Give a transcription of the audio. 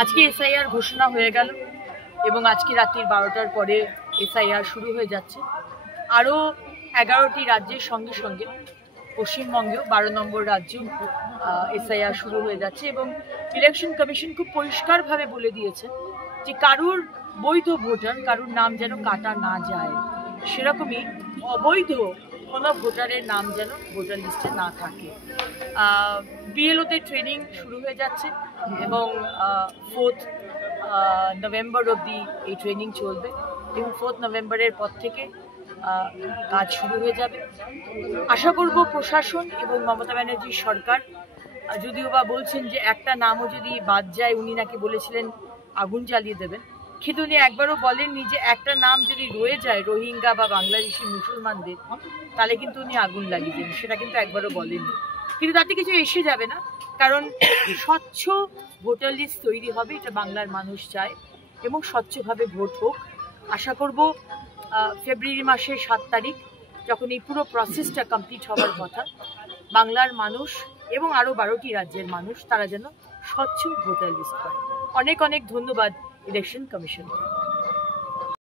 আজকে এসআইআর ঘোষণা হয়ে গেল এবং আজকে রাত্রি 12টার পরে এসআইআর শুরু হয়ে যাচ্ছে। আরও 11টি রাজ্যের সঙ্গে সঙ্গে পশ্চিমবঙ্গেও 12 নম্বর রাজ্য এসআইআর শুরু হয়ে যাচ্ছে এবং ইলেকশন কমিশন খুব পরিষ্কারভাবে বলে দিয়েছে যে কারুর বৈধ ভোটার কারুর নাম যেন কাটা না যায়, সেরকমই অবৈধ কোনো ভোটারের নাম যেন ভোটার লিস্টে না থাকে। বিএলওতে ট্রেনিং শুরু হয়ে যাচ্ছে এবং 4 নভেম্বর অবধি এই ট্রেনিং চলবে এবং 4 নভেম্বরের পর থেকে কাজ শুরু হয়ে যাবে। আশা করব প্রশাসন এবং মমতা ব্যানার্জির সরকার, যদিও বা বলছেন যে একটা নামও যদি বাদ যায়, উনি নাকি বলেছিলেন আগুন জ্বালিয়ে দেবেন, কিন্তু উনি একবারও বলেননি যে একটা নাম যদি রয়ে যায় রোহিঙ্গা বা বাংলাদেশি মুসলমানদের, তাহলে কিন্তু উনি আগুন লাগিয়ে দেবেন, সেটা কিন্তু একবারও বলেননি। কিন্তু তাতে কিছু এসে যাবে না, কারণ স্বচ্ছ ভোটার লিস্ট তৈরি হবে, এটা বাংলার মানুষ চায় এবং স্বচ্ছভাবে ভোট হোক। আশা করব ফেব্রুয়ারি মাসের 7 তারিখ যখন এই পুরো প্রসেসটা কমপ্লিট হওয়ার কথা, বাংলার মানুষ এবং আরও 12টি রাজ্যের মানুষ তারা যেন স্বচ্ছ ভোটার লিস্ট পায়। অনেক অনেক ধন্যবাদ ইলেকশন কমিশন।